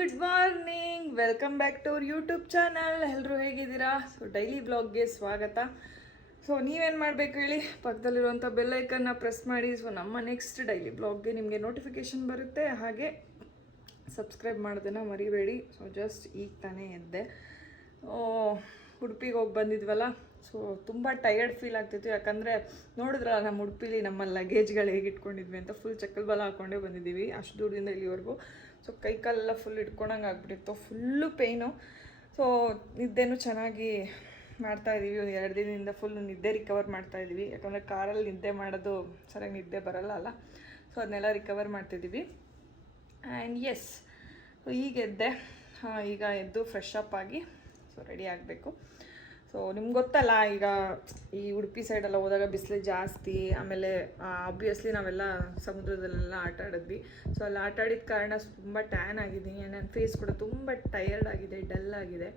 Good morning, welcome back to our YouTube channel. ಎಲ್ಲರೂ ಹೇಗಿದ್ದೀರಾ? So daily ಬ್ಲಾಗ್ಗೆ ಸ್ವಾಗತ. So ನೀವೇನು ಮಾಡಬೇಕು ಹೇಳಿ, ಪಕ್ಕದಲ್ಲಿರುವಂಥ ಬೆಲ್ಲೈಕನ್ನ ಪ್ರೆಸ್ ಮಾಡಿ. ಸೊ ನಮ್ಮ ನೆಕ್ಸ್ಟ್ ಡೈಲಿ ಬ್ಲಾಗ್ಗೆ ನಿಮಗೆ ನೋಟಿಫಿಕೇಷನ್ ಬರುತ್ತೆ. ಹಾಗೆ ಸಬ್ಸ್ಕ್ರೈಬ್ ಮಾಡೋದನ್ನು ಮರಿಬೇಡಿ. ಸೊ ಜಸ್ಟ್ ಈಗ ತಾನೇ ಎದ್ದೆ. ಉಡುಪಿಗೆ ಹೋಗಿ ಬಂದಿದ್ವಲ್ಲ, ಸೊ ತುಂಬ ಟಯರ್ಡ್ ಫೀಲ್ ಆಗ್ತಿತ್ತು. ಯಾಕಂದರೆ ನೋಡಿದ್ರಲ್ಲ ನಮ್ಮ ಉಡುಪಿಲಿ ನಮ್ಮ ಲಗೇಜ್ಗಳು ಹೇಗೆ ಇಟ್ಕೊಂಡಿದ್ವಿ ಅಂತ. ಫುಲ್ ಚಕ್ಕಲ್ ಬಲ ಹಾಕ್ಕೊಂಡೇ ಬಂದಿದ್ದೀವಿ ಅಷ್ಟು ದೂರದಿಂದ ಇಲ್ಲಿವರೆಗೂ. ಸೊ ಕೈ ಕಾಲೆಲ್ಲ ಫುಲ್ ಇಟ್ಕೊಂಡಂಗೆ ಆಗ್ಬಿಟ್ಟಿತ್ತು, ಫುಲ್ಲು ಪೇಯ್ನು. ಸೊ ನಿದ್ದೆನೂ ಚೆನ್ನಾಗಿ ಮಾಡ್ತಾಯಿದ್ದೀವಿ. ಒಂದು 2 ದಿನದಿಂದ ಫುಲ್ ನಿದ್ದೆ ರಿಕವರ್ ಮಾಡ್ತಾಯಿದ್ದೀವಿ. ಯಾಕಂದರೆ ಕಾರಲ್ಲಿ ನಿದ್ದೆ ಮಾಡೋದು ಸರಿಯಾಗಿ ನಿದ್ದೆ ಬರಲ್ಲ ಅಲ್ಲ. ಸೊ ಅದನ್ನೆಲ್ಲ ರಿಕವರ್ ಮಾಡ್ತಿದ್ದೀವಿ. ಆ್ಯಂಡ್ ಎಸ್, ಈಗ ಎದ್ದೆ. ಈಗ ಎದ್ದು ಫ್ರೆಶ್ ಅಪ್ ಆಗಿ ಸೊ ರೆಡಿ ಆಗಬೇಕು. ಸೊ ನಿಮ್ಗೆ ಗೊತ್ತಲ್ಲ, ಈಗ ಈ ಉಡುಪಿ ಸೈಡೆಲ್ಲ ಹೋದಾಗ ಬಿಸಿಲು ಜಾಸ್ತಿ. ಆಮೇಲೆ ಆಬ್ವಿಯಸ್ಲಿ ನಾವೆಲ್ಲ ಸಮುದ್ರದಲ್ಲೆಲ್ಲ ಆಟ ಆಡಿದ್ವಿ. ಸೊ ಅಲ್ಲಿ ಆಟ ಆಡಿದ ಕಾರಣ ತುಂಬ ಟ್ಯಾನ್ ಆಗಿದ್ದೀನಿ. ನನ್ನ ಫೇಸ್ ಕೂಡ ತುಂಬ ಟಯರ್ಡ್ ಆಗಿದೆ, ಡಲ್ ಆಗಿದೆ.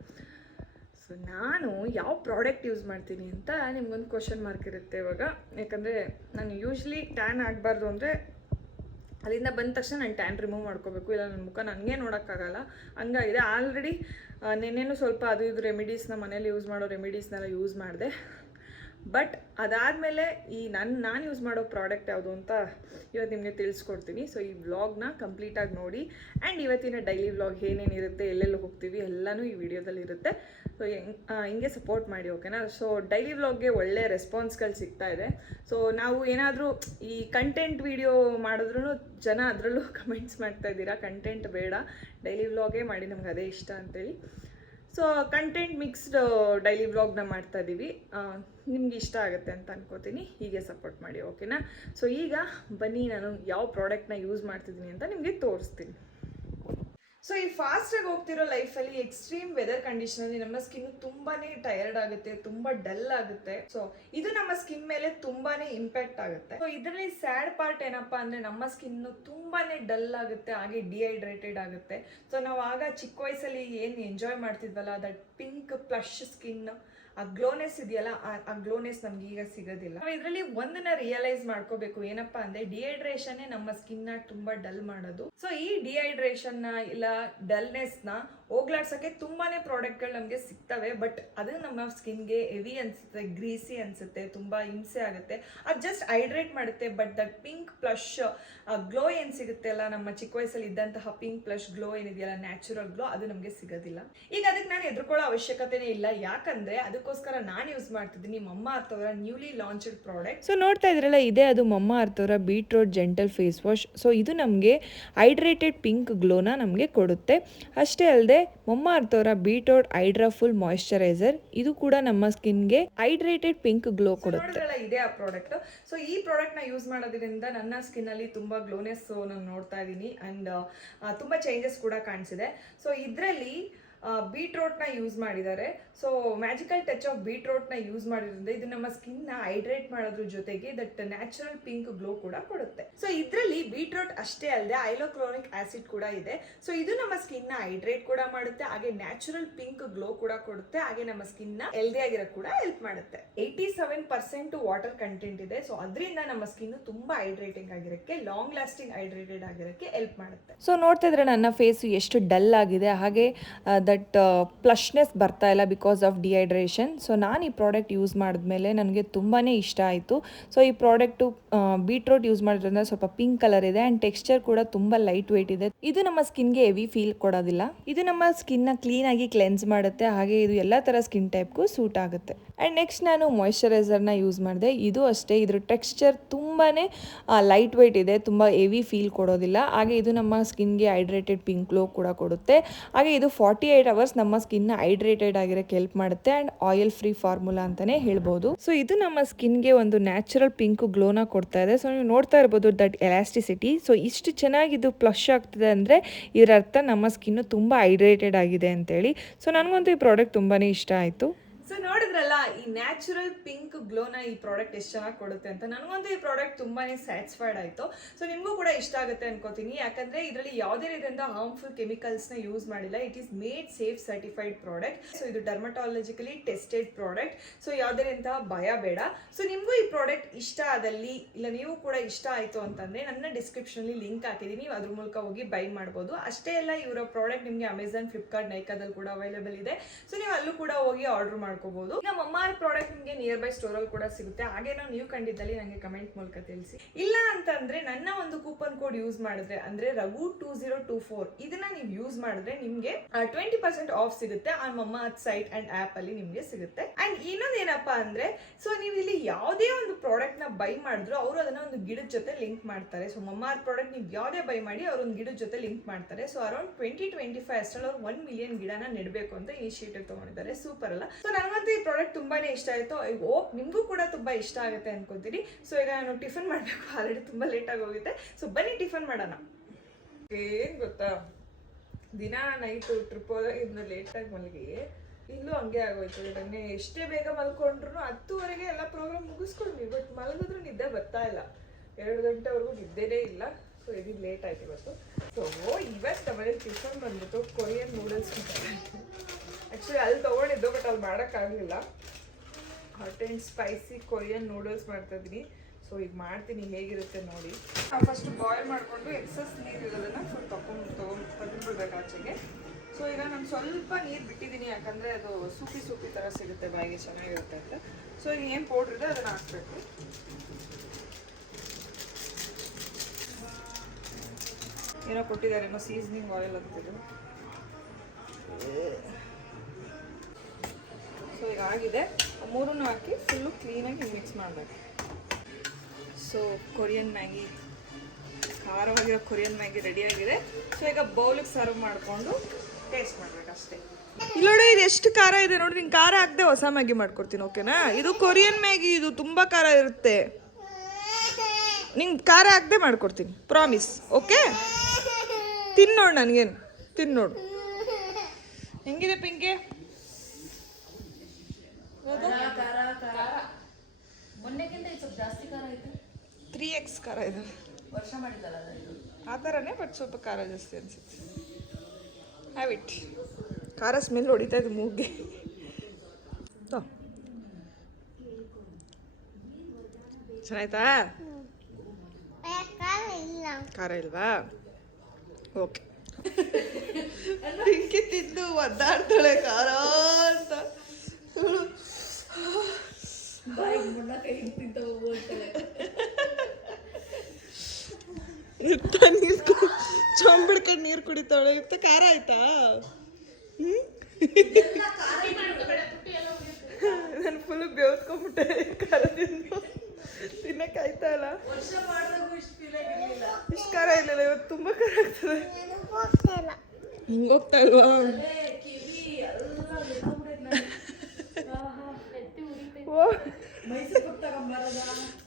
ಸೊ ನಾನು ಯಾವ ಪ್ರಾಡಕ್ಟ್ ಯೂಸ್ ಮಾಡ್ತೀನಿ ಅಂತ ನಿಮ್ಗೊಂದು ಕ್ವಶನ್ ಮಾರ್ಕ್ ಇರುತ್ತೆ ಇವಾಗ. ಯಾಕಂದರೆ ನಾನು ಯೂಶ್ವಲಿ ಟ್ಯಾನ್ ಆಗಬಾರ್ದು ಅಂದರೆ ಅಲ್ಲಿಂದ ಬಂದ ತಕ್ಷಣ ನಾನು ಟ್ಯಾನ್ ರಿಮೂವ್ ಮಾಡ್ಕೋಬೇಕು, ಇಲ್ಲ ನನ್ನ ಮುಖ ನನಗೆ ನೋಡೋಕ್ಕಾಗಲ್ಲ. ಹಂಗಾಗಿದೆ. ಆಲ್ರೆಡಿ ನೆನ್ನೆನೂ ಸ್ವಲ್ಪ ಅದು ಇದು ರೆಮಿಡೀಸ್ನ ಮನೇಲಿ ಯೂಸ್ ಮಾಡೋ ರೆಮಿಡೀಸ್ನೆಲ್ಲ ಯೂಸ್ ಮಾಡಿದೆ. ಬಟ್ ಅದಾದಮೇಲೆ ಈ ನಾನು ಯೂಸ್ ಮಾಡೋ ಪ್ರಾಡಕ್ಟ್ ಯಾವುದು ಅಂತ ಇವತ್ತು ನಿಮಗೆ ತಿಳಿಸ್ಕೊಡ್ತೀನಿ. ಸೊ ಈ ವ್ಲಾಗ್ನ ಕಂಪ್ಲೀಟಾಗಿ ನೋಡಿ. ಆ್ಯಂಡ್ ಇವತ್ತಿನ ಡೈಲಿ ವ್ಲಾಗ್ ಏನೇನಿರುತ್ತೆ, ಎಲ್ಲೆಲ್ಲಿ ಹೋಗ್ತೀವಿ ಎಲ್ಲನೂ ಈ ವಿಡಿಯೋದಲ್ಲಿ ಇರುತ್ತೆ. ಸೊ ಹಿಂಗೆ ಸಪೋರ್ಟ್ ಮಾಡಿ, ಓಕೆನಾ? ಸೊ ಡೈಲಿ ವ್ಲಾಗ್ಗೆ ಒಳ್ಳೆ ರೆಸ್ಪಾನ್ಸ್ಗಳು ಸಿಗ್ತಾ ಇದೆ. ಸೊ ನಾವು ಏನಾದರೂ ಈ ಕಂಟೆಂಟ್ ವಿಡಿಯೋ ಮಾಡಿದ್ರೂ ಜನ ಅದರಲ್ಲೂ ಕಮೆಂಟ್ಸ್ ಮಾಡ್ತಾ ಇದ್ದೀರಾ, ಕಂಟೆಂಟ್ ಬೇಡ, ಡೈಲಿ ವ್ಲಾಗೇ ಮಾಡಿ, ನಮ್ಗೆ ಅದೇ ಇಷ್ಟ ಅಂತೇಳಿ. ಸೊ ಕಂಟೆಂಟ್ ಮಿಕ್ಸ್ಡ್ ಡೈಲಿ ವ್ಲಾಗ್ನ ಮಾಡ್ತಾ ಇದ್ದೀವಿ. ನಿಮ್ಗೆ ಇಷ್ಟ ಆಗುತ್ತೆ ಅಂತ ಅನ್ಕೋತೀನಿ. ಹೀಗೆ ಸಪೋರ್ಟ್ ಮಾಡಿ, ಓಕೆನಾ? ಸೊ ಈಗ ಬನ್ನಿ, ನಾನು ಯಾವ ಪ್ರಾಡಕ್ಟ್ನ ಯೂಸ್ ಮಾಡ್ತಿದ್ದೀನಿ ಅಂತ ನಿಮಗೆ ತೋರಿಸ್ತೀನಿ. ಸೊ ಈ ಫಾಸ್ಟಾಗಿ ಹೋಗ್ತಿರೋ ಲೈಫಲ್ಲಿ ಎಕ್ಸ್ಟ್ರೀಮ್ ವೆದರ್ ಕಂಡೀಷನಲ್ಲಿ ನಮ್ಮ ಸ್ಕಿನ್ ತುಂಬಾ ಟಯರ್ಡ್ ಆಗುತ್ತೆ, ತುಂಬ ಡಲ್ ಆಗುತ್ತೆ. ಸೊ ಇದು ನಮ್ಮ ಸ್ಕಿನ್ ಮೇಲೆ ತುಂಬಾ ಇಂಪ್ಯಾಕ್ಟ್ ಆಗುತ್ತೆ. ಸೊ ಇದರಲ್ಲಿ ಸ್ಯಾಡ್ ಪಾರ್ಟ್ ಏನಪ್ಪಾ ಅಂದರೆ ನಮ್ಮ ಸ್ಕಿನ್ನು ತುಂಬಾ ಡಲ್ ಆಗುತ್ತೆ, ಹಾಗೆ ಡಿಹೈಡ್ರೇಟೆಡ್ ಆಗುತ್ತೆ. ಸೊ ನಾವು ಆಗ ಚಿಕ್ಕ ವಯಸ್ಸಲ್ಲಿ ಏನು ಎಂಜಾಯ್ ಮಾಡ್ತಿದ್ವಲ್ಲ, ದಟ್ ಪಿಂಕ್ ಪ್ಲಶ್ ಸ್ಕಿನ್, ಆ ಗ್ಲೋನೆಸ್ ಇದೆಯಲ್ಲ, ಆ ಗ್ಲೋನೆಸ್ ನಮ್ಗೆ ಈಗ ಸಿಗೋದಿಲ್ಲ. ನಾವು ಇದರಲ್ಲಿ ಒಂದನ್ನ ರಿಯಲೈಸ್ ಮಾಡ್ಕೋಬೇಕು, ಏನಪ್ಪಾ ಅಂದ್ರೆ ಡಿಹೈಡ್ರೇಷನ್ನೇ ನಮ್ಮ ಸ್ಕಿನ್ ನ ತುಂಬಾ ಡಲ್ ಮಾಡೋದು. ಸೊ ಈ ಡಿಹೈಡ್ರೇಷನ್ ನ ಇಲ್ಲ ಡಲ್ನೆಸ್ ನ ಹೋಗ್ಲಾಡ್ಸಕ್ಕೆ ತುಂಬಾನೇ ಪ್ರಾಡಕ್ಟ್ಗಳು ನಮಗೆ ಸಿಗ್ತವೆ. ಬಟ್ ಅದು ನಮ್ಮ ಸ್ಕಿನ್ಗೆ ಹೆವಿ ಅನ್ಸುತ್ತೆ, ಗ್ರೀಸಿ ಅನ್ಸುತ್ತೆ, ತುಂಬಾ ಹಿಂಸೆ ಆಗುತ್ತೆ. ಅದು ಜಸ್ಟ್ ಹೈಡ್ರೇಟ್ ಮಾಡುತ್ತೆ. ಬಟ್ ದಟ್ ಪಿಂಕ್ ಪ್ಲಶ್ ಗ್ಲೋ ಏನ್ ಸಿಗುತ್ತೆ ಅಲ್ಲ, ನಮ್ಮ ಚಿಕ್ಕ ವಯಸ್ಸಲ್ಲಿ ಇದ್ದಂತಹ ಪಿಂಕ್ ಪ್ಲಶ್ ಗ್ಲೋ ಏನಿದೆಯಲ್ಲ, ನ್ಯಾಚುರಲ್ ಗ್ಲೋ, ಅದು ನಮಗೆ ಸಿಗೋದಿಲ್ಲ. ಈಗ ಅದಕ್ಕೆ ನಾನು ಎದುರ್ಕೊಳ್ಳೋ ಅವಶ್ಯಕತೆನೇ ಇಲ್ಲ. ಯಾಕಂದ್ರೆ ಅದಕ್ಕೋಸ್ಕರ ನಾನು ಯೂಸ್ ಮಾಡ್ತಿದ್ದೀನಿ ಮಮ್ಮಾ ಅರ್ತ್ ಅವರ ನ್ಯೂಲಿ ಲಾಂಚ್ಡ್ ಪ್ರಾಡಕ್ಟ್. ಸೊ ನೋಡ್ತಾ ಇದ್ರಲ್ಲ, ಇದೆ ಅದು ಮಮ್ಮಾ ಅರ್ತ್ ಅವರ beetroot gentle face wash. So ಇದು ನಮಗೆ ಹೈಡ್ರೇಟೆಡ್ ಪಿಂಕ್ ಗ್ಲೋನ ನಮಗೆ ಕೊಡುತ್ತೆ. ಅಷ್ಟೇ ಅಲ್ಲದೆ ಮಮ್ಮಾ ಅರ್ತ್ ಅವರ ಬೀಟ್ರೂಟ್ ಹೈಡ್ರಾ ಫುಲ್ ಮಾಯಿಶ್ಚರೈಸರ್, ಇದು ಕೂಡ ನಮ್ಮ ಸ್ಕಿನ್ಗೆ ಹೈಡ್ರೇಟೆಡ್ ಪಿಂಕ್ ಗ್ಲೋ ಕೊಡುತ್ತೆ. ಇದೆ ಆ ಪ್ರಾಡಕ್ಟ್. ಸೊ ಈ ಪ್ರಾಡಕ್ಟ್ ನ ಯೂಸ್ ಮಾಡೋದ್ರಿಂದ ನನ್ನ ಸ್ಕಿನ್ ಅಲ್ಲಿ ತುಂಬಾ ಗ್ಲೋನೆಸ್ ನಾನು ನೋಡ್ತಾ ಇದ್ದೀನಿ. ಅಂಡ್ ತುಂಬಾ ಚೇಂಜಸ್ ಕೂಡ ಕಾಣಿಸಿದೆ. ಸೊ ಇದರಲ್ಲಿ ಬೀಟ್ರೋಟ್ನ ಯೂಸ್ ಮಾಡಿದ್ದಾರೆ. ಸೊ ಮ್ಯಾಜಿಕಲ್ ಟಚ್ ಆಫ್ ಬೀಟ್ರೋಟ್ನ ಯೂಸ್ ಮಾಡಿರೋದ್ರಿಂದ ಇದು ನಮ್ಮ ಸ್ಕಿನ್ನ ಹೈಡ್ರೇಟ್ ಮಾಡೋದ್ರ ಜೊತೆಗೆ ದಟ್ ನ್ಯಾಚುರಲ್ ಪಿಂಕ್ ಗ್ಲೋ ಕೂಡ ಕೊಡುತ್ತೆ. ಸೊ ಇದರಲ್ಲಿ ಬೀಟ್ರೋಟ್ ಅಷ್ಟೇ ಅಲ್ಲದೆ ಹೈಲೋಕ್ಲೋನಿಕ್ ಆಸಿಡ್ ಕೂಡ ಇದೆ. ಸೊ ಇದು ನಮ್ಮ ಸ್ಕಿನ್ನ ಹೈಡ್ರೇಟ್ ಕೂಡ ಮಾಡುತ್ತೆ, ಹಾಗೆ ನ್ಯಾಚುರಲ್ ಪಿಂಕ್ ಗ್ಲೋ ಕೂಡ ಕೊಡುತ್ತೆ, ಹಾಗೆ ನಮ್ಮ ಸ್ಕಿನ್ನ ಹೆಲ್ದಿ ಆಗಿರೋಕೆ ಕೂಡ ಹೆಲ್ಪ್ ಮಾಡುತ್ತೆ. 87% ವಾಟರ್ ಕಂಟೆಂಟ್ ಇದೆ. ಸೊ ಅದರಿಂದ ನಮ್ಮ ಸ್ಕಿನ್ ತುಂಬಾ ಹೈಡ್ರೇಟಿಂಗ್ ಆಗಿರೋಕ್ಕೆ, ಲಾಂಗ್ ಲಾಸ್ಟಿಂಗ್ ಹೈಡ್ರೇಟೆಡ್ ಆಗಿರೋಕ್ಕೆ ಹೆಲ್ಪ್ ಮಾಡುತ್ತೆ. ಸೊ ನೋಡ್ತಾ ಇದ್ರೆ ನನ್ನ ಫೇಸ್ ಎಷ್ಟು ಡಲ್ ಆಗಿದೆ, ಹಾಗೆ ದಟ್ ಪ್ಲಶ್ನೆಸ್ ಬರ್ತಾ ಇಲ್ಲ ಬಿಕಾಸ್ ಆಫ್ ಡಿಹೈಡ್ರೇಷನ್. ಸೊ ನಾನು ಈ ಪ್ರಾಡಕ್ಟ್ ಯೂಸ್ ಮಾಡಿದ್ಮೇಲೆ ನನಗೆ ತುಂಬಾ ಇಷ್ಟ ಆಯಿತು. ಸೊ ಈ ಪ್ರಾಡಕ್ಟು ಬೀಟ್ರೂಟ್ ಯೂಸ್ ಮಾಡೋದ್ರಿಂದ ಸ್ವಲ್ಪ ಪಿಂಕ್ ಕಲರ್ ಇದೆ ಆ್ಯಂಡ್ ಟೆಕ್ಸ್ಚರ್ ಕೂಡ ತುಂಬ ಲೈಟ್ ವೆಯ್ಟ್ ಇದೆ. ಇದು ನಮ್ಮ ಸ್ಕಿನ್ಗೆ ಹೆವಿ ಫೀಲ್ ಕೊಡೋದಿಲ್ಲ. ಇದು ನಮ್ಮ ಸ್ಕಿನ್ನ ಕ್ಲೀನಾಗಿ ಕ್ಲೆನ್ಸ್ ಮಾಡುತ್ತೆ, ಹಾಗೆ ಇದು ಎಲ್ಲ ಥರ ಸ್ಕಿನ್ ಟೈಪ್ಗೂ ಸೂಟ್ ಆಗುತ್ತೆ. ಆ್ಯಂಡ್ ನೆಕ್ಸ್ಟ್ ನಾನು ಮಾಯಿಶ್ಚರೈಸರ್ನ ಯೂಸ್ ಮಾಡಿದೆ. ಇದು ಅಷ್ಟೇ, ಇದ್ರ ಟೆಕ್ಸ್ಚರ್ ತುಂಬಾ ಲೈಟ್ ವೆಯ್ಟ್ ಇದೆ, ತುಂಬ ಹೆವಿ ಫೀಲ್ ಕೊಡೋದಿಲ್ಲ. ಹಾಗೆ ಇದು ನಮ್ಮ ಸ್ಕಿನ್ಗೆ ಹೈಡ್ರೇಟೆಡ್ ಪಿಂಕ್ ಗ್ಲೋ ಕೂಡ ಕೊಡುತ್ತೆ. ಹಾಗೆ ಇದು 48 ಅವರ್ಸ್ ನಮ್ಮ ಸ್ಕಿನ್ನ ಹೈಡ್ರೇಟೆಡ್ ಆಗಿರೋಕ್ಕೆ ಹೆಲ್ಪ್ ಮಾಡುತ್ತೆ ಆ್ಯಂಡ್ ಆಯಿಲ್ ಫ್ರೀ ಫಾರ್ಮುಲಾ ಅಂತಲೇ ಹೇಳ್ಬೋದು. ಸೊ ಇದು ನಮ್ಮ ಸ್ಕಿನ್ಗೆ ಒಂದು ನ್ಯಾಚುರಲ್ ಪಿಂಕ್ ಗ್ಲೋನ ಕೊಡ್ತಾ ಇದೆ. ಸೊ ನೀವು ನೋಡ್ತಾ ಇರ್ಬೋದು ದಟ್ ಎಲಾಸ್ಟಿಸಿಟಿ. ಸೊ ಇಷ್ಟು ಚೆನ್ನಾಗಿದ್ದು ಪ್ಲಶ್ ಆಗ್ತಿದೆ ಅಂದರೆ ಇದರ ಅರ್ಥ ನಮ್ಮ ಸ್ಕಿನ್ನು ತುಂಬ ಹೈಡ್ರೇಟೆಡ್ ಆಗಿದೆ ಅಂತೇಳಿ. ಸೊ ನನಗಂತೂ ಈ ಪ್ರಾಡಕ್ಟ್ ತುಂಬಾ ಇಷ್ಟ ಆಯಿತು. ಸೊ ನೋಡಿದ್ರಲ್ಲ ಈ ನ್ಯಾಚುರಲ್ ಪಿಂಕ್ ಗ್ಲೋನ ಈ ಪ್ರಾಡಕ್ಟ್ ಎಷ್ಟು ಚೆನ್ನಾಗಿ ಕೊಡುತ್ತೆ ಅಂತ. ನನಗಂತೂ ಈ ಪ್ರಾಡಕ್ಟ್ ತುಂಬಾನೇ ಸ್ಯಾಟಿಸ್ಫೈಡ್ ಆಯಿತು. ಸೊ ನಿಮಗೂ ಕೂಡ ಇಷ್ಟ ಆಗುತ್ತೆ ಅನ್ಕೋತೀನಿ, ಯಾಕಂದ್ರೆ ಇದರಲ್ಲಿ ಯಾವುದೇ ರೀತಿಯಿಂದ ಹಾರ್ಮ್ಫುಲ್ ಕೆಮಿಕಲ್ಸ್ನ ಯೂಸ್ ಮಾಡಿಲ್ಲ. It is made safe certified product. So ಇದು ಡರ್ಮಟಾಲಜಿಕಲಿ ಟೆಸ್ಟೆಡ್ ಪ್ರಾಡಕ್ಟ್. ಸೊ ಯಾವುದೇ ರೀತಿಯ ಭಯ ಬೇಡ. ಸೊ ನಿಮಗೂ ಈ ಪ್ರಾಡಕ್ಟ್ ಇಷ್ಟ ಆದಲ್ಲಿ ಇಲ್ಲ ನೀವು ಕೂಡ ಇಷ್ಟ ಆಯಿತು ಅಂತಂದರೆ ನನ್ನ ಡಿಸ್ಕ್ರಿಪ್ಷನಲ್ಲಿ ಲಿಂಕ್ ಹಾಕಿದ್ದೀನಿ, ನೀವು ಅದ್ರ ಮೂಲಕ ಹೋಗಿ ಬೈ ಮಾಡ್ಬೋದು. ಅಷ್ಟೇ ಅಲ್ಲ, ಇವರ ಪ್ರಾಡಕ್ಟ್ ನಿಮಗೆ ಅಮೆಝಾನ್, ಫ್ಲಿಪ್ಕಾರ್ಟ್, ನೈಕಾದಲ್ಲಿ ಕೂಡ ಅವೈಲೇಬಲ್ ಇದೆ. ಸೊ ನೀವು ಅಲ್ಲೂ ಕೂಡ ಹೋಗಿ ಆರ್ಡರ್ ಮಾಡ್ಕೋಬಹುದು. ಈಗ ಮಮ್ಮಾರ್ ಪ್ರಾಡಕ್ಟ್ ನಿಮಗೆ ನಿಯರ್ ಬೈ ಸ್ಟೋರ್ ಅಲ್ಲಿ ಕೂಡ ಸಿಗುತ್ತೆ. ಹಾಗೇನೋ ನೀವು ಕಂಡಿದ್ದಲ್ಲಿ ನನಗೆ ಕಮೆಂಟ್ ಮೂಲಕ ತಿಳಿಸಿ. ಇಲ್ಲ ಅಂತಂದ್ರೆ ನನ್ನ ಒಂದು ಕೂಪನ್ ಕೋಡ್ ಯೂಸ್ ಮಾಡಿದ್ರೆ ಅಂದ್ರೆ ರಘು 2024 ಇದನ್ನ ನೀವು ಯೂಸ್ ಮಾಡಿದ್ರೆ ನಿಮ್ಗೆ 20% ಆಫ್ ಸಿಗುತ್ತೆ ಆ ಮಮ್ಮಾರ್ ಸೈಟ್ ಅಂಡ್ ಆಪ್ ಅಲ್ಲಿ ನಿಮ್ಗೆ ಸಿಗುತ್ತೆ. ಅಂಡ್ ಇನ್ನೊಂದೇನಪ್ಪಾ ಅಂದ್ರೆ ಸೊ ನೀವು ಇಲ್ಲಿ ಯಾವುದೇ ಒಂದು ಪ್ರಾಡಕ್ಟ್ ನ ಬೈ ಮಾಡಿದ್ರು ಅವರು ಅದನ್ನ ಒಂದು ಗಿಡದ ಜೊತೆ ಲಿಂಕ್ ಮಾಡ್ತಾರೆ. ಸೊ ಮಮ್ಮಾರ್ ಪ್ರಾಡಕ್ಟ್ ನೀವು ಯಾವುದೇ ಬೈ ಮಾಡಿ ಅವ್ರ ಒಂದು ಗಿಡದ ಜೊತೆ ಲಿಂಕ್ ಮಾಡ್ತಾರೆ. ಸೊ ಅರೌಂಡ್ 2025 ಅಷ್ಟರಲ್ಲಿ ಅವ್ರು 1 ಮಿಲಿಯನ್ ಗಿಡನ ನೆಡಬೇಕು ಅಂತ ಇನಿಷಿಯೇಟಿವ್ ತಗೊಂಡಿದ್ದಾರೆ. ಸೂಪರ್ ಅಲ್ಲ? ಸೊ ನನಗಂತೂ ಈ ಪ್ರಾಡಕ್ಟ್ ತುಂಬಾನೇ ಇಷ್ಟ ಆಯಿತು. ಐ ಹೋಪ್ ನಿಮಗೂ ಕೂಡ ತುಂಬ ಇಷ್ಟ ಆಗುತ್ತೆ ಅನ್ಕೋತೀನಿ. ಸೊ ಈಗ ನಾನು ಟಿಫನ್ ಮಾಡಬೇಕು, ಆಲ್ರೆಡಿ ತುಂಬ ಲೇಟಾಗಿ ಹೋಗುತ್ತೆ. ಸೊ ಬನ್ನಿ ಟಿಫನ್ ಮಾಡೋಣ. ಏನು ಗೊತ್ತಾ, ದಿನ ನೈಟು ಟ್ರಿಪ್ ಹೋದಾಗ ಇನ್ನು ಲೇಟಾಗಿ ಮಲಗಿ ಇಲ್ಲೂ ಹಂಗೆ ಆಗೋಯ್ತು. ನನಗೆ ಎಷ್ಟೇ ಬೇಗ ಮಲ್ಕೊಂಡ್ರು 10:30ಗೆ ಎಲ್ಲ ಪ್ರೋಗ್ರಾಮ್ ಮುಗಿಸ್ಕೊಂಡ್ವಿ. ಬಟ್ ಮಲಗಿದ್ರು ನಿದ್ದೆ ಬರ್ತಾ ಇಲ್ಲ. 2 ಗಂಟೆವರೆಗೂ ನಿದ್ದೆನೇ ಇಲ್ಲ. ಸೊ ಇದು ಲೇಟ್ ಆಯ್ತು ಇವತ್ತು. ಸೊ ಇವತ್ತು ನಮ್ಮನೇಲಿ ಟಿಫನ್ ಬಂದ್ಬಿಟ್ಟು ಕೊರಿಯನ್ ನೂಡಲ್ಸ್. ಆ್ಯಕ್ಚುಲಿ ಅಲ್ಲಿ ತೊಗೊಂಡಿದ್ದು, ಬಟ್ ಅಲ್ಲಿ ಮಾಡೋಕ್ಕಾಗಲಿಲ್ಲ. Hot and spicy Korean noodles ಮಾಡ್ತಾಯಿದ್ದೀನಿ. ಸೊ ಈಗ ಮಾಡ್ತೀನಿ, ಹೇಗಿರುತ್ತೆ ನೋಡಿ. ಫಸ್ಟ್ ಬಾಯ್ಲ್ ಮಾಡಿಕೊಂಡು ಎಕ್ಸಸ್ ನೀರು ಇರೋದನ್ನು ಫುಲ್ ತೆಗೆದುಬಿಡ್ಬೇಕು ಆಚೆಗೆ. ಸೊ ಈಗ ನಾನು ಸ್ವಲ್ಪ ನೀರು ಬಿಟ್ಟಿದ್ದೀನಿ, ಯಾಕಂದರೆ ಅದು ಸೂಪಿ ಥರ ಸಿಗುತ್ತೆ, ಬಾಯಿಗೆ ಚೆನ್ನಾಗಿರುತ್ತೆ ಅಂತ. ಸೊ ಈಗ ಏನು ಪೌಡ್ರ್ ಇದೆ ಅದನ್ನು ಹಾಕಬೇಕು. ಏನೋ ಕೊಟ್ಟಿದ್ದಾರೆ, ಏನೋ ಸೀಸನಿಂಗ್ ಆಯಿಲ್ ಅಂತಿದ್ದು. ಸೊ ಈಗ ಆಗಿದೆ, ಮೂರನ್ನು ಹಾಕಿ ಫುಲ್ಲು ಕ್ಲೀನಾಗಿ ಮಿಕ್ಸ್ ಮಾಡಬೇಕು. ಸೊ ಕೊರಿಯನ್ ಮ್ಯಾಗಿ, ಖಾರವಾಗಿರೋ ಕೊರಿಯನ್ ಮ್ಯಾಗಿ ರೆಡಿಯಾಗಿದೆ. ಸೊ ಈಗ ಬೌಲಿಗೆ ಸರ್ವ್ ಮಾಡಿಕೊಂಡು ಟೇಸ್ಟ್ ಮಾಡ್ಬೇಕು ಅಷ್ಟೇ. ಇಲ್ಲ ನೋಡಿ, ಇದು ಎಷ್ಟು ಖಾರ ಇದೆ ನೋಡಿ. ನಿಂಗೆ ಖಾರ ಹಾಕದೆ ಹೊಸ ಮ್ಯಾಗಿ ಮಾಡ್ಕೊಡ್ತೀನಿ, ಓಕೆನಾ? ಇದು ಕೊರಿಯನ್ ಮ್ಯಾಗಿ, ಇದು ತುಂಬ ಖಾರ ಇರುತ್ತೆ. ನಿಂಗೆ ಖಾರ ಹಾಕದೆ ಮಾಡ್ಕೊಡ್ತೀನಿ, ಪ್ರಾಮಿಸ್. ಓಕೆ, ತಿನ್ನೋಡು, ನನಗೇನು ತಿನ್ನೋಡು. ಹೆಂಗಿದೆ ಪಿಂಕಿ? 3x ಖಾರ ಇದೆ. ಆ ಥರನೇ, ಬಟ್ ಸ್ವಲ್ಪ ಖಾರ ಜಾಸ್ತಿ ಅನಿಸುತ್ತೆ. ಹ್ಯಾವಿಟ್. ಖಾರ ಸ್ಮೆಲ್ ಹೊಡಿತಾ ಇದೆ ಮೂಗ್ಗೆ. ಚೆನ್ನಾಯ್ತಾ? ಖಾರ ಇಲ್ವಾ? ಓಕೆ. ಪಿಂಕಿ ತಿಂದು ಒದ್ದಾಡ್ತಾಳೆ ಖಾರ ಅಂತ. ಇರ್ತ ನೀರು ಚೊಂಬಿಡ್ಕೊಂಡು ನೀರು ಕುಡಿತಾಳೆ. ಇರ್ತ ಖಾರ ಆಯ್ತಾ? ನಾನು ಫುಲ್ ಬೇವ್ತ್ಕೊಂಡ್ಬಿಟ್ಟೆ ಖಾರ ತಿಂದು. ತಿನ್ನಕ್ಕೆ ಆಯ್ತಾ ಇಲ್ಲ? ಇಷ್ಟು ಖಾರ ಇಲ್ಲ ಇವತ್ತು, ತುಂಬ ಖಾರ ಆಗ್ತದೆ. ಹಿಂಗೆ ಹೋಗ್ತಾ ಇಲ್ವಾ?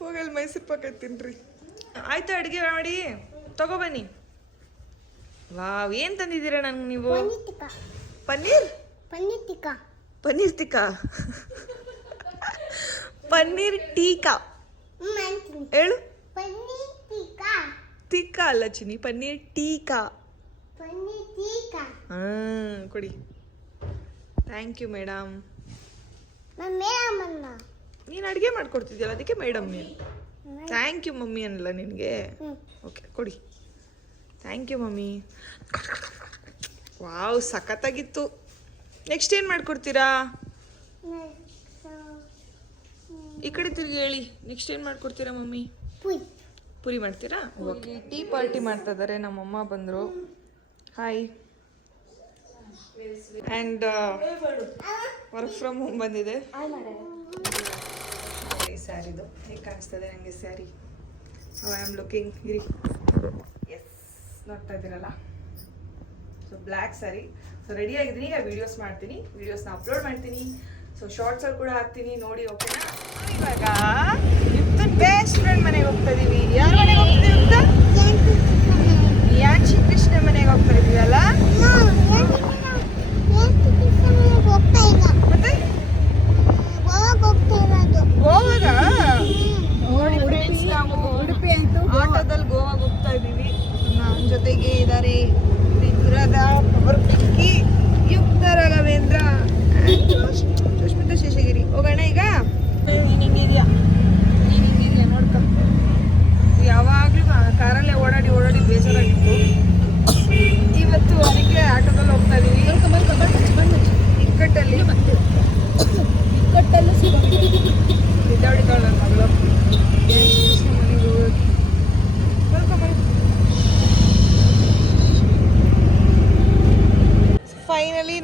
ಹೋಗಲ್ಲಿ ಮೈಸೂರು ಪಾಕ್ ತಿನ್ರಿ. ಆಯ್ತು, ಅಡುಗೆ ಮಾಡಿ ತಗೊಬನ್ನಿ. ವಾವ್, ಏನು ತಂದಿದ್ದೀರಾ ನಂಗೆ ನೀವು? ಪನ್ನೀರ್ ಟಿಕ್ಕಾ. ಪನ್ನೀರ್ ಟೀಕಾ ಹೇಳು. ಟಿಕ್ಕಾ ಅಲ್ಲ ಚಿನ್ನಿ, ಪನ್ನೀರ್ ಟೀಕಾ. ಹಾಂ, ಕೊಡಿ. Thank you madam. ನೀನು ಅಡುಗೆ ಮಾಡ್ಕೊಡ್ತಿದ್ಯಲ್ಲ, ಅದಕ್ಕೆ ಮೇಡಮ್ ನೀನು. ಥ್ಯಾಂಕ್ ಯು ಮಮ್ಮಿ ಅನ್ನಲ್ಲ ನಿನಗೆ? ಓಕೆ, ಕೊಡಿ. Thank you mummy. ವಾವ್, ಸಖತ್ತಾಗಿತ್ತು. ನೆಕ್ಸ್ಟ್ ಏನು ಮಾಡ್ಕೊಡ್ತೀರಾ? ಈ ಕಡೆ ತಿರುಗಿ ಹೇಳಿ. ನೆಕ್ಸ್ಟ್ ಏನು ಮಾಡ್ಕೊಡ್ತೀರಾ ಮಮ್ಮಿ? ಪೂರಿ ಮಾಡ್ತೀರಾ? ಓಕೆ. ಟೀ ಪಾರ್ಟಿ ಮಾಡ್ತಾ ಇದ್ದಾರೆ, ನಮ್ಮಮ್ಮ ಬಂದರು. Hi. And work from home ಬಂದಿದೆ. ಈ ಸ್ಯಾರಿದು ಹೇಗೆ ಕಾಣಿಸ್ತದೆ ನನಗೆ ಸ್ಯಾರಿ? I am looking. ಇರಿ, ಎಸ್, ನೋಡ್ತಾ ಇದ್ದೀರಲ್ಲ. So black sari. So ready ಆಗಿದ್ದೀನಿ. ಈಗ ವೀಡಿಯೋಸ್ ಮಾಡ್ತೀನಿ, ವೀಡಿಯೋಸ್ನ ಅಪ್ಲೋಡ್ ಮಾಡ್ತೀನಿ. ಸೊ ಶಾರ್ಟ್ಸಲ್ಲಿ ಕೂಡ ಹಾಕ್ತೀನಿ, ನೋಡಿ, ಓಕೆನಾ? ಇವಾಗ ಯುಕ್ತನ್ ಬೆಸ್ಟ್ ಫ್ರೆಂಡ್ ಮನೆಗೆ ಹೋಗ್ತಾ ಇದೀವಿ. ಯಾರ ಮನೆಗೆ ಹೋಗ್ತೀವಿ ಯುಕ್ತ? ಯಾನ್ ಶ್ರೀಕೃಷ್ಣ ಮನೆಗೆ ಹೋಗ್ತಾ ಇದೀವಲ್ಲ? ಮತ್ತೆ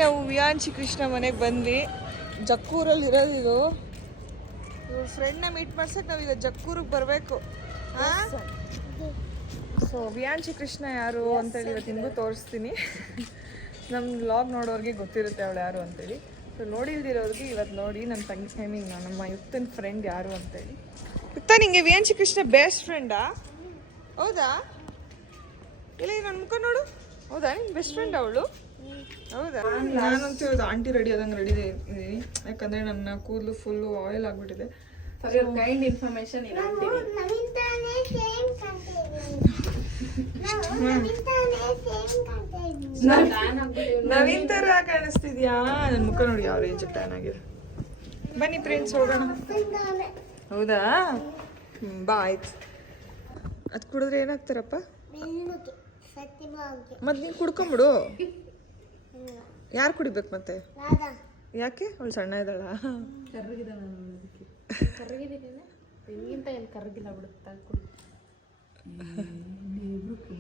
ನಾವು ವಿಯಾಂಶಿ ಕೃಷ್ಣ ಮನೆಗೆ ಬಂದ್ವಿ. ಜಕ್ಕೂರಲ್ಲಿ ಇರೋದು ಇದು. ಇವ್ರ ಫ್ರೆಂಡ್ನ ಮೀಟ್ ಮಾಡ್ಸಕ್ಕೆ ನಾವೀಗ ಜಕ್ಕೂರಿಗೆ ಬರಬೇಕು. ಸೊ ವಿಯಾಂಶಿ ಕೃಷ್ಣ ಯಾರು ಅಂತೇಳಿ ಇವತ್ತು ನಿಮಗೂ ತೋರಿಸ್ತೀನಿ. ನಮ್ಮ ವ್ಲಾಗ್ ನೋಡೋರಿಗೆ ಗೊತ್ತಿರುತ್ತೆ ಅವಳು ಯಾರು ಅಂತೇಳಿ. ಸೊ ನೋಡಿಲ್ದಿರೋರಿಗೆ ಇವತ್ತು ನೋಡಿ ನನ್ನ ತಂಗಿ ನಮ್ಮ ಯುಕ್ತನ ಫ್ರೆಂಡ್ ಯಾರು ಅಂತೇಳಿ. ಯುಕ್ತ, ನಿಂಗೆ ವಿಯಾಂಶಿ ಕೃಷ್ಣ ಬೆಸ್ಟ್ ಫ್ರೆಂಡಾ? ಹೌದಾ? ಇಲ್ಲ ನನ್ನ ಮುಖ ನೋಡು. ಹೌದಾ ನಿಂಗೆ ಬೆಸ್ಟ್ ಫ್ರೆಂಡ್ ಅವಳು? ಹೌದಾ? ನಾನಂತೂ ಇವತ್ತು ಆಂಟಿ ರೆಡಿ ಆದಂಗೆ ರೆಡಿ ಇದ್ದೀನಿ. ಯಾಕಂದರೆ ನನ್ನ ಕೂದಲು ಫುಲ್ಲು ಆಯಿಲ್ ಆಗಿಬಿಟ್ಟಿದೆ. For your kind information Naveen ಥರ ಕಾಣಿಸ್ತಿದ್ಯಾ? ನನ್ನ ಮುಖ ನೋಡಿ ಯಾವ ರೇಂಜ್ ಟ್ಯಾನ್ ಆಗಿದೆ. ಬನ್ನಿ ಫ್ರೆಂಡ್ಸ್ ಹೋಗೋಣ. ಹೌದಾ? ಬಾ ಆಯ್ತು. ಅದು ಕುಡಿದ್ರೆ ಏನಾಗ್ತಾರಪ್ಪ? ಮತ್ತೆ ನೀನು ಕುಡ್ಕೊಂಬಿಡು. ಯಾರು ಕುಡಿಬೇಕು ಮತ್ತೆ? ಯಾಕೆ? ಅವಳು ಸಣ್ಣ ಇದ್ದಾಳ? ಕರ್ರಗಿದ್ದೀನಿಗಿಂತ ಏನು ಕರ್ರಗಿಲ್ಲ ಬಿಡುತ್ತಾ ಕುಡಿ.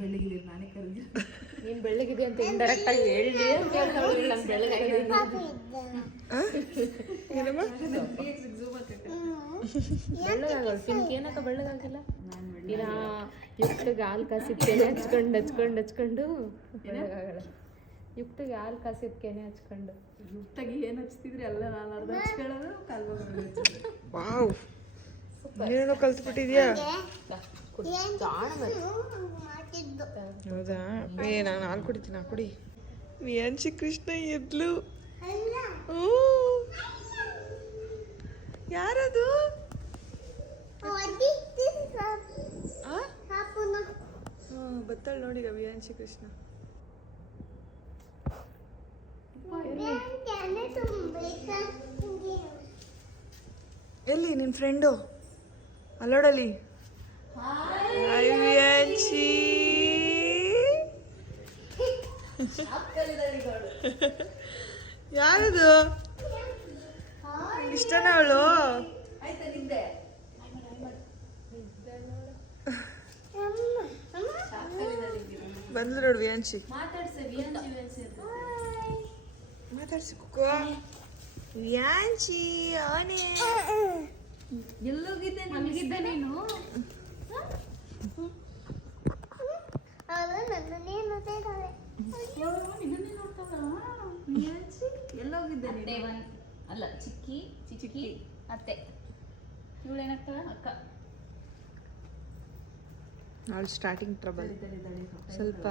ಬೆಳ್ಳಗಿದ್ದೀರಿ, ನಾನೇ ಕರ್ರಗಿ. ನೀನು ಬೆಳ್ಳಗಿದೆ ಅಂತ ಇಂಡೈರೆಕ್ಟ್ ಆಗಿ ಹೇಳಿ ನಾನು ಬೆಳ್ಳಗಾಗಿದ್ದೀನಿ. ಬೆಳ್ಳಗಾಗಲ್ಲ ಪಿಂಕ್ ಏನಕ್ಕ ಬೆಳ್ಳಗಾಗಿಲ್ಲ. ದಿನ ಯುಕ್ತಿಗೆ ಹಾಲು ಕಾಸಿದ್ಕೆನೆ ಹಚ್ಕೊಂಡು ಬೆಳ್ಳಗಾಗಲ್ಲ. ಯುಕ್ತಿಗೆ ಹಾಲು ಕಾಸಿದ್ಕೆನೆ ಹಚ್ಕೊಂಡು ಯುಕ್ತಿಗೆ ಏನು ಹಚ್ತಿದ್ರಿ ಎಲ್ಲ ನಾನು ಅರ್ಧ ಹಚ್ಕೊಳ್ಳೋದು ವಾವ್, ನೀನು ಕಲ್ತ್ಬಿಟ್ಟಿದ್ಯಾ? ಹೌದಾ? ನಾನು ಹಾಲು ಕುಡಿತೀನಿ. ಕುಡಿ. ವಿಯಾಂಶಿ ಕೃಷ್ಣ ಎದ್ಲು. ಯಾರದು? ಬತ್ತಾಳ ನೋಡಿಗ ವಿಯಾಂಶಿ ಕೃಷ್ಣ. ಎಲ್ಲಿ ನಿನ್ನ ಫ್ರೆಂಡು? ಅಲ್ಲೋಡಲ್ಲಿ. ಹಾಯ್ ವಿಯಾಂಶಿ. ಯಾರದು? ಇಷ್ಟನ ಅವಳು? ಬಂದ್ಲು ನೋಡು ವಿಯಾಂಶಿ. ಮಾತಾಡ್ಸಿ ಕುಕ್ಕೋ. ವಿಯಾಂಶಿ ಅವನೇ. ಎಲ್ಲೋಗಿದ್ದೆ ನನಗಿದ್ದೆ ನೀನು? ಎಲ್ಲೋಗಿದ್ದೆ? ಅಲ್ಲ ಚಿಕ್ಕಿ ಅತ್ತೆ. ಇವಳೇನಾಗ್ತಾಳ? ಅಕ್ಕ. ಅವಳು ಸ್ಟಾರ್ಟಿಂಗ್ ಟ್ರಬಲ್ ಸ್ವಲ್ಪ.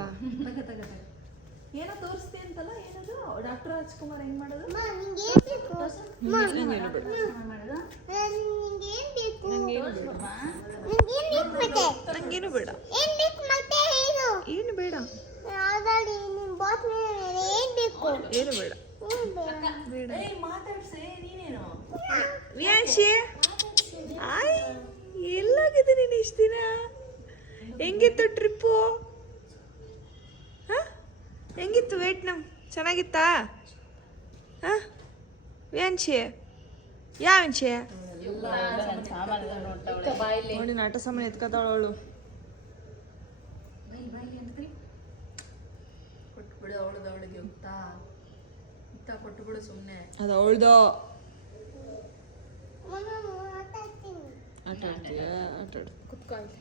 ಏನೋ ತೋರಿಸ್ತಿ ಅಂತಲ್ಲ, ಏನದು? ಡಾಕ್ಟರ್ ರಾಜ್ಕುಮಾರ್ ಹೆಂಗ್ ಮಾಡೋದು? ನಂಗೇನು ಬೇಡ. ಏನು ಬೇಡ? ಏನು ಬೇಡ. ಮಾತಾಡ್ಸೆ ನೀನೇನು? ವಿಯಾಂಶಿ, ಆಯ್ ಎಲ್ಲೋಗಿದೆ ನೀನು ಇಷ್ಟು ದಿನ? ಹೆಂಗಿತ್ತು ಟ್ರಿಪ್ಪು? ಹೆಂಗಿತ್ತು ವಿಯೆಟ್ನಾಂ? ಚೆನ್ನಾಗಿತ್ತಾ? ವಿಯಾಂಶಿ, ಯಾವ ವಿಯಾಂಶಿ? ನೋಡಿ ನಾಟ ಸಾಮಾನು ಎತ್ಕೊತಾಳ ಅವಳು. ಕೊಟ್ಬಿಡು ಅವಳದು, ಅವಳಿಗೆ ಕೊಟ್ಬಿಡು ಸುಮ್ಮನೆ. ಅದು ಅವಳ್ದು. ಆಟ ಆಡ್ತೀಯ? ಆಟ ಆಡು. ಕುತ್ಕೊಳ್ಳಿ.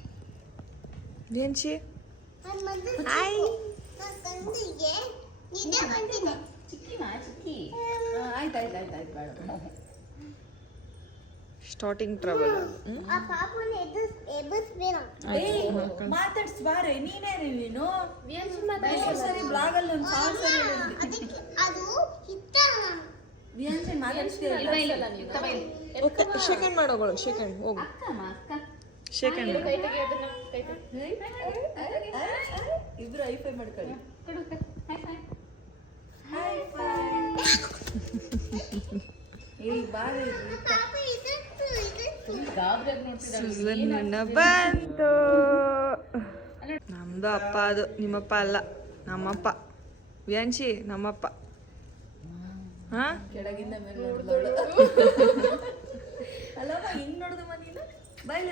ವಿಯಾಂಶಿ ಹಾಯ್. ಚಿಕ್ಕಿ ಆಯ್ತಾಯ್ತಾಯ್ತಾಯ್ತು ಬೇಡ. Starting trouble. ಮಾತಾಡ್ಸ್ಬಾರೆ ನೀನೇನು ನೀನು? ಸರಿ ಬ್ಲಾಗ್ ಅಲ್ಲಿ ಒಂದು ಸಾಂಗ್ ಸರಿ ಶೇಕ್ ಹ್ಯಾಂಡ್ ಮಾಡೋಗಳು. ಶೇಕ್ ಹ್ಯಾಂಡ್ ಹೋಗು. ಶೇಕ್ ಹ್ಯಾಂಡ್ ಇಬ್ರು ಐಫೈ ಮಾಡ್ಕೊಳ್ಳಿ. ಬಂತು. ನಮ್ದು ಅಪ್ಪ ಅದು, ನಿಮ್ಮಪ್ಪ ಅಲ್ಲ. ನಮ್ಮಪ್ಪ ವಿಯಾಂಶಿ, ನಮ್ಮಪ್ಪ. ಹಾ, ಕೆಳಗಿಂದ ಮೇಲೆ ನೋಡಿದವಳು ಅಲ್ಲಮ್ಮ. ಹಿಂಗ್ ನೋಡ್ದ ಮನೀನು ಬಾಯಿಲ್ಲ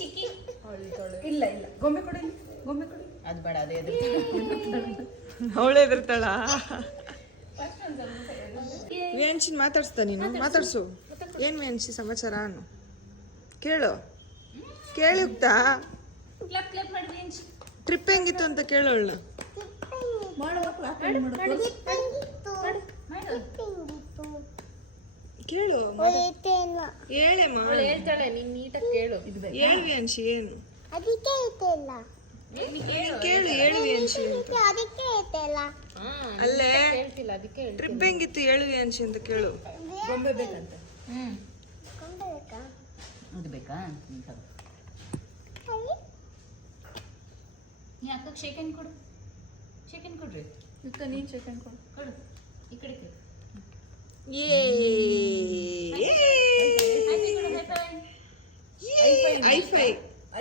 ಚಿಕ್ಕಿ. ಇಲ್ಲ ಇಲ್ಲ ಗೊಂಬೆ ಕೊಡಿ, ಗೊಂಬೆ ಕೊಡಿ. ಅದು ಬೇಡ ಅದೇ ಅವಳೇ ಎದುರ್ತಾಳ. ವ್ಯಾಂಶಿನ್ ಮಾತಾಡ್ಸ್ತಾ ನೀನು ಮಾತಾಡ್ಸು. ಏನು ವ್ಯಾಂಶಿ ಸಮಾಚಾರ ಅನ್ನು ಕೇಳು ಕೇಳುತ್ತಾ ಟ್ರಿಪ್ ಹೆಂಗಿತ್ತು ಅಂತ ಕೇಳೋಳ್ನ. ಕೇಳು ಹೇಳಮ್ಮ. ಹೇಳ್ತಾಳೆ ನೀನ್ ನೀಟಾಗಿ ಕೇಳು. ಹೇಳು ವ್ಯಾಂಶಿ ಏನು ಕೇಳು ಹೇಳು ವ್ಯಾಂಶಿ ಅಂತ. ಅಲ್ಲೇ ಹೇಳ್ತಿಲ್ಲ ಅದಕ್ಕೆ ಟ್ರಿಪ್ ಹೆಂಗಿತ್ತು ಹೇಳು ವ್ಯಾಂಶಿ ಅಂತ ಕೇಳು. ಗೊಂಬೆ ಬೇಕಂತ. ಅದು ಬೇಕಾ? ನೀ ಅಕ್ಕಗೆ ಶೇಕ್ ಹ್ಯಾಂಡ್ ಕೊಡು. ಶೇಕ್ ಹ್ಯಾಂಡ್ ಕೊಡ್ರಿ. ನೀನ್ ಚಿಕನ್ ಕೊಡು. ಕೊಡು ಈ ಕಡೆ ಕೊಡು.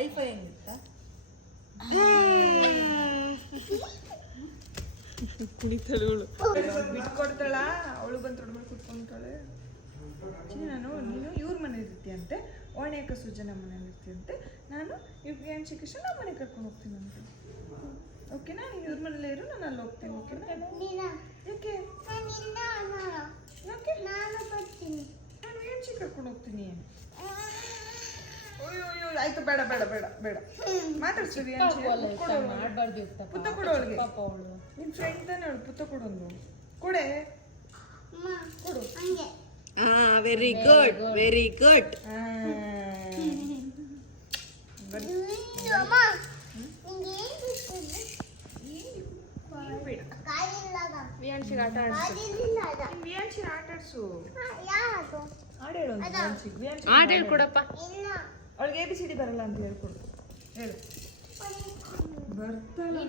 ಐಫೈ ಹೆಂಗಿತ್ತ? ಕುಣಿತಾಳು ಬಿಟ್ಕೊಡ್ತಾಳ. ಅವಳು ಬಂದು ತೊಡ್ಮೇಲೆ ಕುತ್ಕೊಂತಾಳೆ. ನೀನು ಇವ್ರ ಮನೆ ಇರ್ತೀಯಂತೆ, ಓಣೆಕ ಸುಜನ ಮನೇಲಿ ಇರ್ತೀಯಂತೆ, ನಾನು ವ್ಯಾಂಶಿ ಕೃಷ್ಣ ನಮ್ಮ ಮನೆ ಕರ್ಕೊಂಡು ಹೋಗ್ತೀನಿ ಅಂತ. ಓಕೆನಾ? ನೀನು ಇವ್ರ ಮನೇಲೇ ಇರು, ನಾನು ಅಲ್ಲಿ ಹೋಗ್ತೀನಿ. ಓಕೆನಾ? ಯಾಕೆ ಯಾಕೆ ನಾನು ವ್ಯಾಂಶಿ ಕರ್ಕೊಂಡು ಹೋಗ್ತೀನಿ. ಅಯ್ಯೋ ಆಯ್ತು ಬೇಡ ಬೇಡ ಬೇಡ ಬೇಡ ಮಾತಾಡ್ಸು ವ್ಯಾಂಶಿ. ಮಾಡ್ಬಾರ್ದು ಪುತ್ತ ಕೊಡು ಅವಳಿಗೆ. ನಿನ್ ಫ್ರೆಂಡ್ ತಾನೆ ಅವಳು. ಪುತ್ತ ಕೊಡೊಂದು ಕೊಡೆ. ಕೊಡು. Very good very good. ವ್ಯಾಂಶಿಗೆ ಆಟ ಆಟಾಡ್ಸು. ಹಾಡು ಆಟ ಹೇಳ್ಕೊಡಪ್ಪ. ಅವಳಿಗೆ ABCD ಬರಲ್ಲ ಅಂತ ಹೇಳ್ಕೊಡು. ಹೇಳು. ಬರ್ತಾಳೆ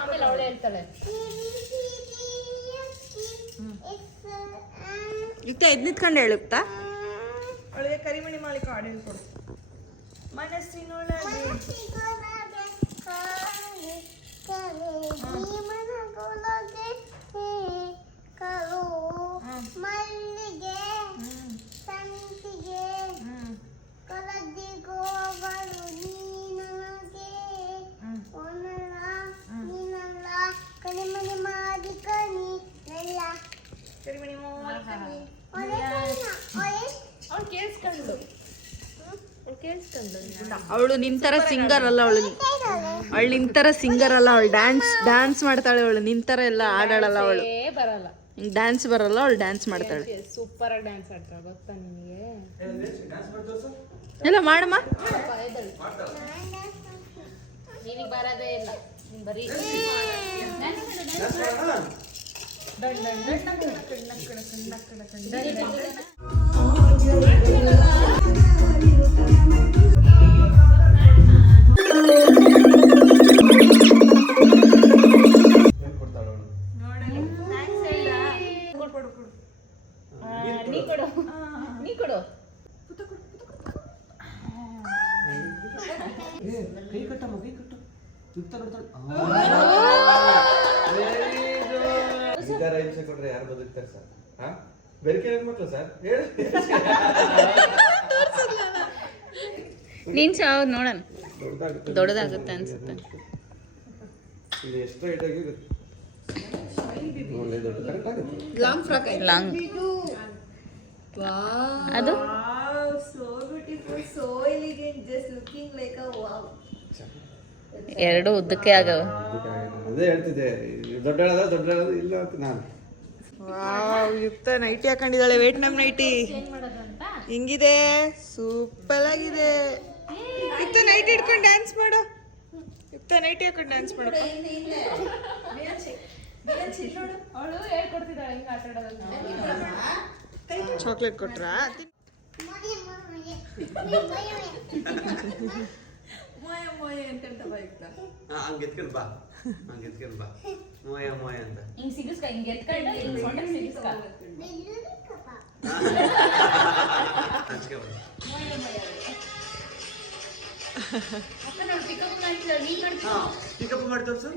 ಆಮೇಲೆ ಅವಳು ಹೇಳ್ತಾಳೆ. ಯುಕ್ತ ಎದ್ ನಿಂತ್ಕೊಂಡು ಹೇಳುತ್ತಾ? ಅವಳಿಗೆ ಕರಿಮಣಿ ಮಾಲೀಕ ಹಾಡು ಹೇಳ್ಕೊಡು. ಮನಸ್ಸಿನೊಳಗೆ ಮಲ್ಲಿಗೆ ಸಂಪಿಗೆ ಕಲದಿಗೋಗಳು ನೀನಗೆ ಒನಲ ನೀನಲ್ಲ ಕರಿಮಣಿ ಮಾಡಿ ಕಣಿ ನೆಲ್ಲ ಕರಿಮಣಿ ಮಾಲೀಕ. ಅವ್ಳು ಕೇಳಿಸ್ಕೊಂಡು ಅವಳು ನಿಂತರ ಸಿಂಗರ್ ಅಲ್ಲ. ಅವಳು ನಿಂತರ ಸಿಂಗರ್ ಅಲ್ಲ. ಅವಳು ಡ್ಯಾನ್ಸ್ ಮಾಡ್ತಾಳೆ. ಅವಳು ನಿಂತರ ಎಲ್ಲ ಆಡಾಡಲ್ಲ. ಅವಳು ಬರಲ್ಲ. ಡ್ಯಾನ್ಸ್ ಬರಲ್ಲ. ಅವಳು ಡ್ಯಾನ್ಸ್ ಮಾಡ್ತಾಳೆ. ಸೂಪರ್ ಆಗಿ ಡ್ಯಾನ್ಸ್ ಆಡ್ತಾಳೆ ಗೊತ್ತಾ ನಿನಗೆ? ಎಲ್ಲ ಮಾಡಮ್ಮ. ನಿನಗೆ ಬರೋದೇ ಇಲ್ಲ. ನೀನ್ ಬರೀ ನೀ ಕೊಡು. ಕೈ ಕಟ್ಟಮ್ಮ ಕೈ ಕಟ್ಟು. ಯುಕ್ತ ನೋಡ್ತಾಳೆ. ಇದಾರ ಹಿಂಸೆ ಕೊಟ್ರೆ ಯಾರು ಬದುಕ್ತಾರೆ ಸರ್? ಹಾ ಬೆರಕೆ ಮಕ್ಕಳು ಸರ್ ಹೇಳಿ. ನೀನ್ ನೋಡೋಣ ದೊಡ್ಡದಾಗುತ್ತೆ ಅನ್ಸುತ್ತೆ. ಇದು ಎಷ್ಟು ಹೈಟ್ ಆಗಿದೆ ಕರೆಕ್ಟ್ ಆಗುತ್ತೆ. ಲಾಂಗ್ ಫ್ರಾಕ್ ಲಾಂಗ್ ಅದು So beautiful, so elegant, just looking like a wow. ಎರಡು ಉದ್ದಕ್ಕೆ ಆಗವ. ಅದೇ ಹೇಳ್ತಿದ್ದೆ ದೊಡ್ಡ ಇಲ್ಲ ಅಂತ ನಾನು. ವಾವ್ ಯುಕ್ತ ನೈಟಿ ಹಾಕೊಂಡಿದ್ದಾಳೆ. ವೇಟ್ ನಮ್ ನೈಟಿ ಹಿಂಗಿದೆ. ಸೂಪರ್ ಆಗಿದೆ. ಯುಕ್ತ ನೈಟಿ ಇಟ್ಕೊಂಡು ಡ್ಯಾನ್ಸ್ ಮಾಡು. ಯುಕ್ತ ನೈಟಿ ಹಾಕೊಂಡು ಡ್ಯಾನ್ಸ್ ಮಾಡು. ಅವಳು ಹೇಳ್ಕೊಡ್ತಿದ್ದಾಳೆ ಹಿಂಗೆ ಆಟ ಆಡೋದನ್ನ. ಚಾಕ್ಲೇಟ್ ಕೊಟ್ರಾ? ಹಂಗೆ ಎತ್ಕೊಂಡು ಬಾ ಮೋಯ ಅಂತ ಹಿಂಗ್ ಸಿಗಿಸ್ಕ ಹಿಂಗ್ ಎತ್ಕೊಂಡು ಹಿಂಗ್ ಸೊಂಟ ಸಿಗಿಸ್ಕ. ಪಿಕಪ್ ಮಾಡ್ತಾವ ಸರ್.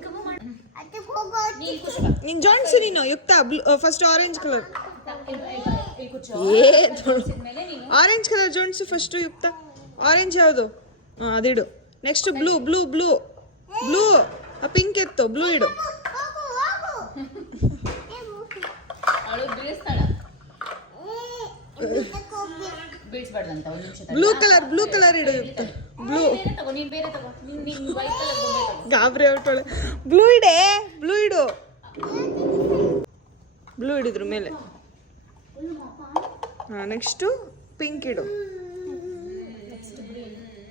ನೀನ್ ಜಾಯಿನ್ಸ್ ನೀನು Yukta first orange colour. Orange colour joins first Yukta. Orange ಯಾವುದು? ಹಾಂ ಅದಿಡು. Next blue blue blue blue. ಆ ಪಿಂಕ್ ಎತ್ತು, ಬ್ಲೂ ಇಡು. ಅವಳು ಬೀಳಿಸ್ತಾಳ. ಬೀಳ್ಸ್ಬಾರ್ದಂತ ಒಂದು ನಿಮಿಷ. ಬ್ಲೂ ಕಲರ್ ಇಡು ಯುಕ್ತ. ಬ್ಲೂ ತಗೋ, ನೀನ್ ಬೇರೆ ತಗೋ. ನಿನ್ ವೈಟ್ ಕಲರ್ ಗೊಂಬೆ ತಗೋ. ಗಾಬರಿ ಹೊಟ್ಟೋಳೆ. ಬ್ಲೂ ಇಡೆ, ಬ್ಲೂ ಇಡು. ಬ್ಲೂ ಇಡಿದ್ರ ಮೇಲೆ. ಹಾಂ ನೆಕ್ಸ್ಟು ಪಿಂಕ್ ಇಡು.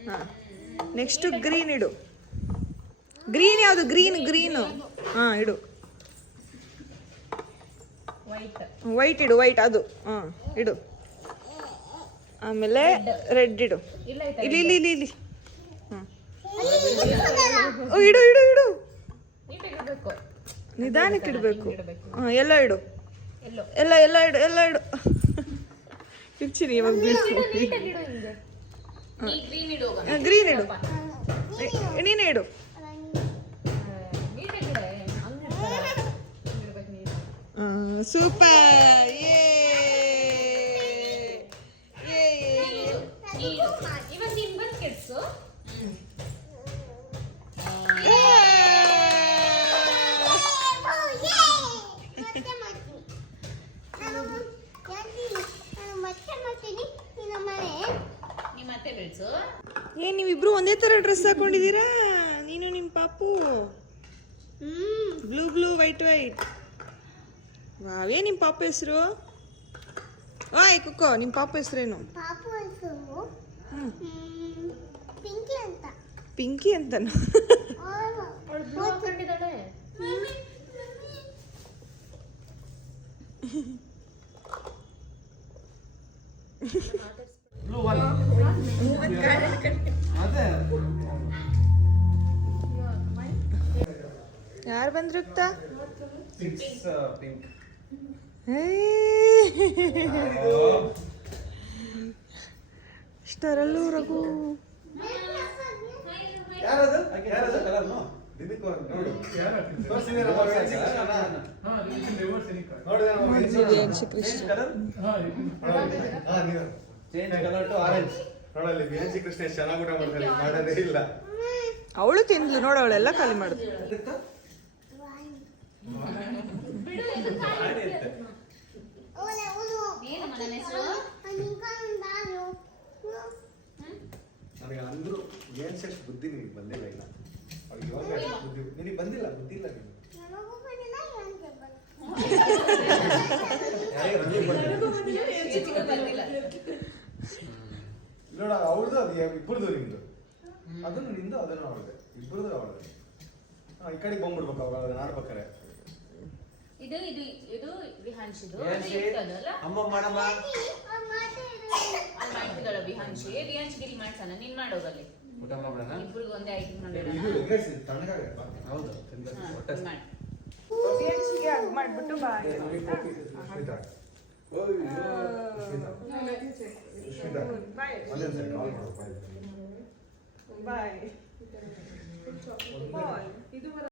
ಹಾಂ ನೆಕ್ಸ್ಟು ಗ್ರೀನ್ ಇಡು. ಗ್ರೀನ್ ಯಾವುದು? ಗ್ರೀನು. ಹಾಂ ಇಡು. ವೈಟ್ ಇಡು, ವೈಟ್ ಅದು. ಹಾಂ ಇಡು. ಆಮೇಲೆ ರೆಡ್ ಇಡು. ಇಲ್ಲಿ ಇಲ್ಲಿ ಇಲ್ಲಿ ಇಲ್ಲಿ. ಹಾಂ ಇಡು ಇಡು ಇಡು. ನಿಧಾನಕ್ಕೆ ಇಡಬೇಕು. ಹಾಂ ಎಲ್ಲ ಇಡು. ಎಲ್ಲ ಇಡು, ಎಲ್ಲ ಇಡು. ಇಡ್ಚಿರಿ ಇವಾಗ ಬೀಳ್ತೀನಿ. ಗ್ರೀನ್ ಇಡು. ನೀನೇ ಇಡು. ಸೂಪರ್. ಇವಾಗ ನೀನ್ ಬಂದು ಕೆಡ್ಸು. ಮತ್ತೆ ಬೀಳ್ಸು. ಏನ್ ನೀವಿಬ್ರು ಒಂದೇ ತರ ಡ್ರೆಸ್ ಹಾಕೊಂಡಿದ್ದೀರಾ? ನೀನು ನಿಮ್ಮ ಪಾಪು ಬ್ಲೂ ಬ್ಲೂ ವೈಟ್ ವೈಟ್. ವಾವೇ ನಿಮ್ಮ ಪಾಪ ಹೆಸರು? ಓಯ್ ಕುಕ್ಕೋ, ನಿಮ್ಮ ಪಾಪ ಹೆಸರೇನು? ಪಾಪು ಹೆಸರು ಪಿಂಕಿ ಅಂತ. ಪಿಂಕಿ ಅಂತನ? ಅವಳು ಬ್ಲೂ ಹಾಕೊಂಡಿದ್ದಾಳೆ. Blue one. ಅದೇ ಯಾರು ಬಂದ್ರು ಯುಕ್ತ? ಪಿಂಕ್. ಇಷ್ಟರಲ್ಲೂ ರಘು. ಯಾರದು ಕಲರ್? ದಿನಕ್ಕೆ ನೋಡು. Divyanshi Krishna. Change colour to orange. ನೋಡಲ್ಲಿ ವಿಎನ್ಸಿ ಕೃಷ್ಣ ಎಷ್ಟು ಚೆನ್ನಾಗಿ ಊಟ ಮಾಡ್ತಾರೆ, ಮಾಡೋದೇ ಇಲ್ಲ. ಅವಳು ತಿಂದ್ಲು ನೋಡು, ಅವಳೆಲ್ಲ ಖಾಲಿ ಮಾಡುದು. ನನಗೆ ಅಂದ್ರು ವಿಎನ್ಸಿ ಅಷ್ಟು ಬುದ್ಧಿ ನಿನಗೆ ಬಂದಿಲ್ಲ. ಇಲ್ಲ ಅವ್ರಿಗೆ ಇವಾಗ ಅಷ್ಟು ಬುದ್ಧಿ ನಿನಗೆ ಬಂದಿಲ್ಲ, ಬುದ್ಧಿ ಇಲ್ಲ ನೀನು. ನೋಡ ಅವ್ರದ್ದು ಅದು ಇಬ್ಬರದು ನಿಮ್ದು, ಅದನ್ನು ನಿಂದು ಅದನ್ನು ಅವ್ರದ್ದು, ಇಬ್ಬರದು ಅವ್ರದ್ದು. ಈ ಕಡೆಗೆ ಬಂದ್ಬಿಡ್ಬೇಕು ಅವಾಗ ಅದನ್ನ ಆಡ್ಬೇಕಾರೆ. ಇದು ಇದು ಇದು ವಿಹಾನ್ಶಿದು. ಅಮ್ಮ ಮಾಡಮ್ಮ. ಅಲ್ಲಿ ಮಾಡ್ತಿದ್ದಾಳ ವಿಹಾನ್ಶಿ. ವಿಹಾನ್ಶಿಗಿರಿ ಮಾಡ್ಸಣ, ನೀನ್ ಮಾಡೋಗಲ್ಲಿ. ಊಟ ಮಾಡೋಣ. ಇಬ್ರಿಗೂ ಒಂದೇ ಐಟಮ್ ಮಾಡೋಣ. ಇದು ಹೆಂಗೈಸಿ ತಣ್ಣಗಾಗೆ ಹೌದು. ಮಾಡಿ. ಮಾಡ್ಬಿಟ್ಟು ಬಾಯ್. ಸುಷ್ಮಿತಾ ಒಂದೇ ಸರಿ ಕಾಲ್ ಮಾಡಪ್ಪ. ಬಾಯ್.